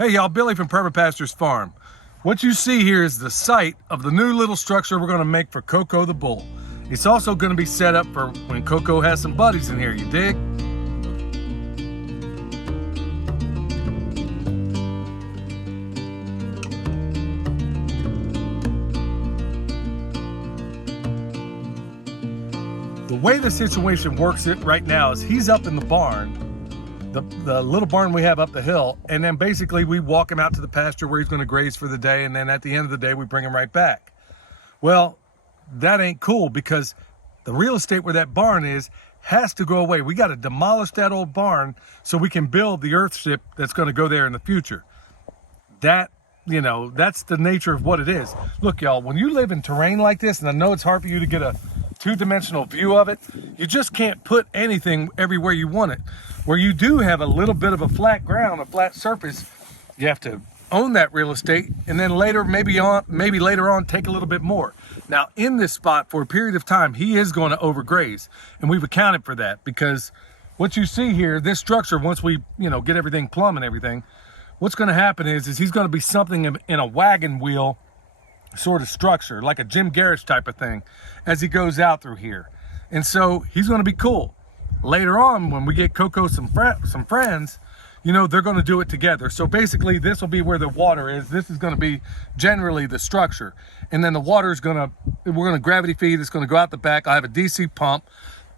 Hey y'all, Billy from Perma Pastures Farm. What you see here is the site of the new little structure we're gonna make for Coco the bull. It's also gonna be set up for when Coco has some buddies in here, you dig? The way the situation works it right now is he's up in the barn, the little barn we have up the hill, and then basically we walk him out to the pasture where he's going to graze for the day, and then at the end of the day we bring him right back. Well, that ain't cool because the real estate where that barn is has to go away. We got to demolish that old barn so we can build the earthship that's going to go there in the future. That, you know, that's the nature of what it is. Look, y'all, when you live in terrain like this, and I know it's hard for you to get a two-dimensional view of it, you just can't put anything everywhere you want it. Where you do have a little bit of a flat ground, a flat surface, you have to own that real estate, and then later, maybe later on, take a little bit more. Now, in this spot, for a period of time, he is going to overgraze, and we've accounted for that because what you see here, this structure, once we, get everything plumb and everything, what's going to happen is he's going to be something in a wagon wheel sort of structure, like a Jim Garrish type of thing, as he goes out through here. And so he's going to be cool. Later on, when we get Coco some friends, they're going to do it together. So basically, this will be where the water is. This is going to be generally the structure. And then the water is we're going to gravity feed. It's going to go out the back. I have a DC pump.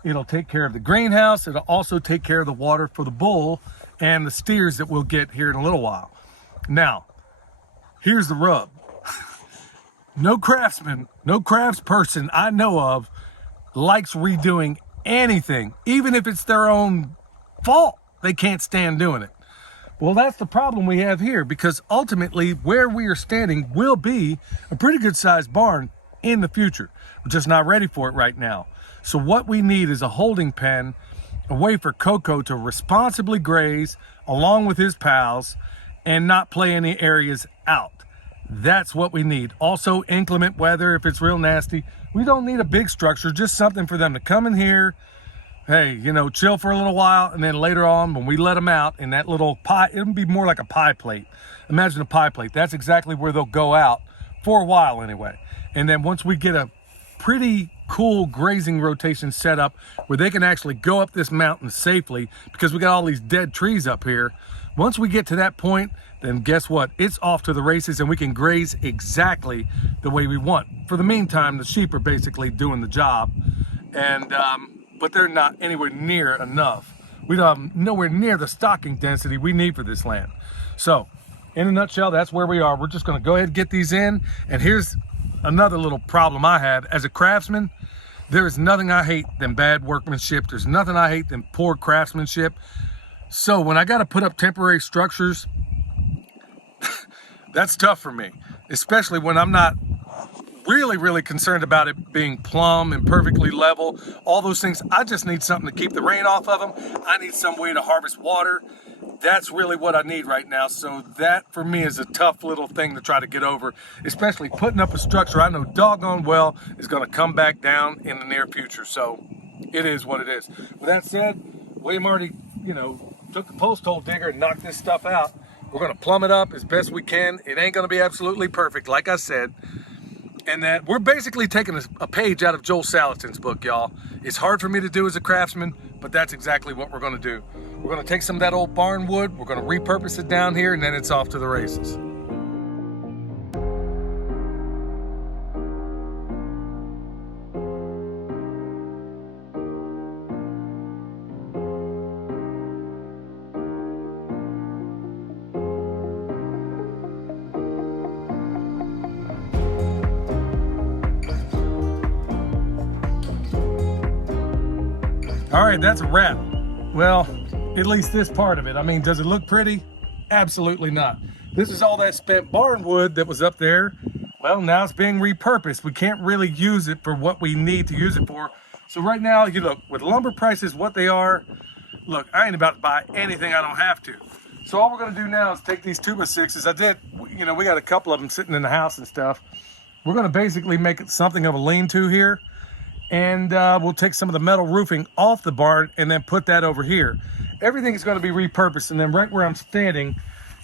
It'll take care of the greenhouse. It'll also take care of the water for the bull and the steers that we'll get here in a little while. Now, here's the rub. No craftsperson I know of likes redoing anything, even if it's their own fault. They can't stand doing it. Well, that's the problem we have here, because ultimately where we are standing will be a pretty good sized barn in the future. We're just not ready for it right now. So what we need is a holding pen, a way for Coco to responsibly graze along with his pals and not play any areas out. That's what we need. Also, inclement weather, if it's real nasty. We don't need a big structure, just something for them to come in here, hey, chill for a little while, and then later on, when we let them out in that little pie, it'll be more like a pie plate. Imagine a pie plate. That's exactly where they'll go out for a while anyway. And then once we get a pretty cool grazing rotation set up where they can actually go up this mountain safely, because we got all these dead trees up here, once we get to that point, then guess what? It's off to the races, and we can graze exactly the way we want. For the meantime, the sheep are basically doing the job, and but they're not anywhere near enough. We don't have nowhere near the stocking density we need for this land. So, in a nutshell, that's where we are. We're just going to go ahead and get these in. And here's another little problem I have as a craftsman. There is nothing I hate than bad workmanship. There's nothing I hate than poor craftsmanship. So when I got to put up temporary structures, that's tough for me, especially when I'm not really concerned about it being plumb and perfectly level. All those things, I just need something to keep the rain off of them. I need some way to harvest water. That's really what I need right now. So that for me is a tough little thing to try to get over, especially putting up a structure I know doggone well is going to come back down in the near future. So it is what it is. With that said, William already, took the post hole digger and knocked this stuff out. We're going to plumb it up as best we can. It ain't going to be absolutely perfect, like I said. And that we're basically taking a page out of Joel Salatin's book, y'all. It's hard for me to do as a craftsman, but that's exactly what we're going to do. We're going to take some of that old barn wood, we're going to repurpose it down here, and then it's off to the races. All right, that's a wrap. Well, at least this part of it. I mean, does it look pretty? Absolutely not. This is all that spent barn wood that was up there. Well, now it's being repurposed. We can't really use it for what we need to use it for. So right now, you look, with lumber prices what they are, look, I ain't about to buy anything I don't have to. So all we're gonna do now is take these 2x6s. I did, we got a couple of them sitting in the house and stuff. We're gonna basically make it something of a lean-to here. And we'll take some of the metal roofing off the barn and then put that over here. Everything's going to be repurposed, and then right where I'm standing,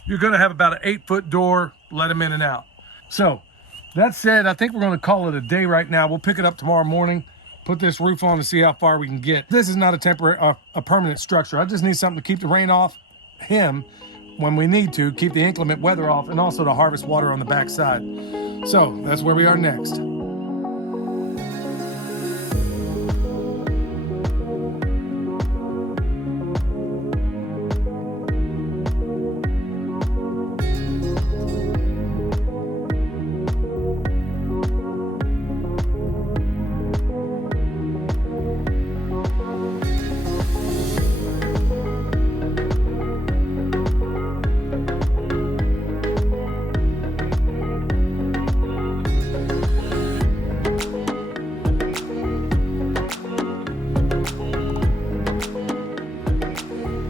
you're going to have about an 8-foot door, let them in and out. So that said, I think we're going to call it a day right now. We'll pick it up tomorrow morning, put this roof on to see how far we can get. This is not a temporary, a permanent structure. I just need something to keep the rain off him when we need to, keep the inclement weather off, and also to harvest water on the backside. So that's where we are next.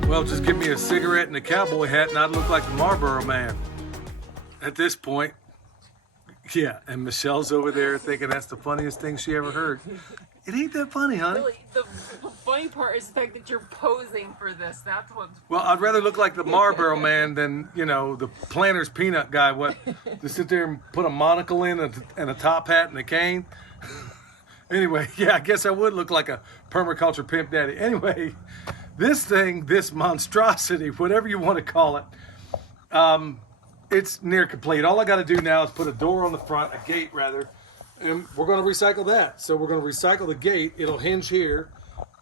Well, just give me a cigarette and a cowboy hat and I'd look like the Marlboro Man. At this point, yeah, and Michelle's over there thinking that's the funniest thing she ever heard. It ain't that funny, honey. Really, the funny part is the fact that you're posing for this. That's what's... Well, I'd rather look like the Marlboro Man than, you know, the Planters peanut guy. What, to sit there and put a monocle in and a top hat and a cane? Anyway, yeah, I guess I would look like a permaculture pimp daddy. Anyway, this thing, this monstrosity, whatever you want to call it, it's near complete. All I got to do now is put a door on the front, a gate rather, and we're going to recycle that. So we're going to recycle the gate. It'll hinge here,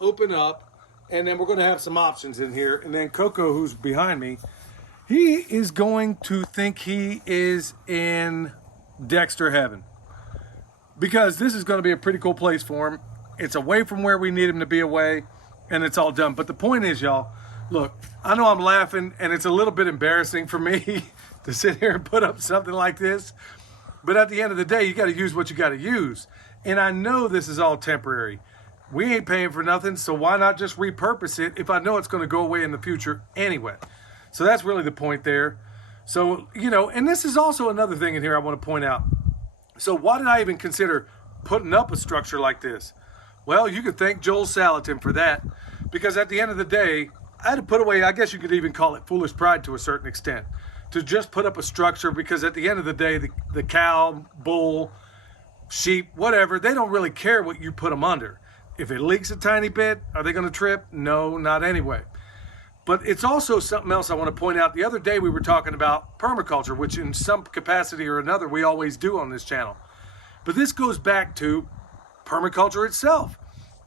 open up, and then we're going to have some options in here. And then Coco, who's behind me, he is going to think he is in Dexter heaven, because this is going to be a pretty cool place for him. It's away from where we need him to be away, and it's all done. But the point is, y'all, look, I know I'm laughing, and it's a little bit embarrassing for me to sit here and put up something like this. But at the end of the day, you got to use what you got to use. And I know this is all temporary. We ain't paying for nothing, so why not just repurpose it if I know it's going to go away in the future anyway? So that's really the point there. So, you know, and this is also another thing in here I want to point out. So why did I even consider putting up a structure like this? Well, you could thank Joel Salatin for that, because at the end of the day, I had to put away, I guess you could even call it foolish pride to a certain extent, to just put up a structure, because at the end of the day, the cow, bull, sheep, whatever, they don't really care what you put them under. If it leaks a tiny bit, are they going to trip? No, not anyway. But it's also something else I want to point out. The other day we were talking about permaculture, which in some capacity or another we always do on this channel. But this goes back to permaculture itself,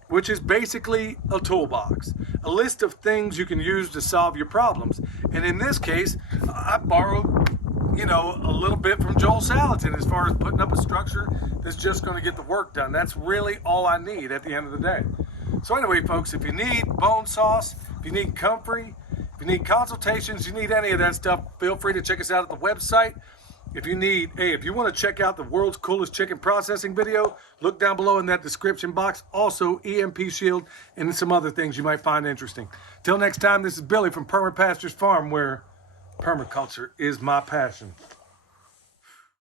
which is basically a toolbox, a list of things you can use to solve your problems. And in this case, I borrowed, you know, a little bit from Joel Salatin as far as putting up a structure that's just going to get the work done. That's really all I need at the end of the day. So anyway, folks, if you need bone sauce, if you need comfrey, if you need consultations, you need any of that stuff, feel free to check us out at the website. If you need, hey, if you want to check out the world's coolest chicken processing video, look down below in that description box. Also, EMP shield and some other things you might find interesting. Till next time, this is Billy from Perma Pastures Farm, where permaculture is my passion.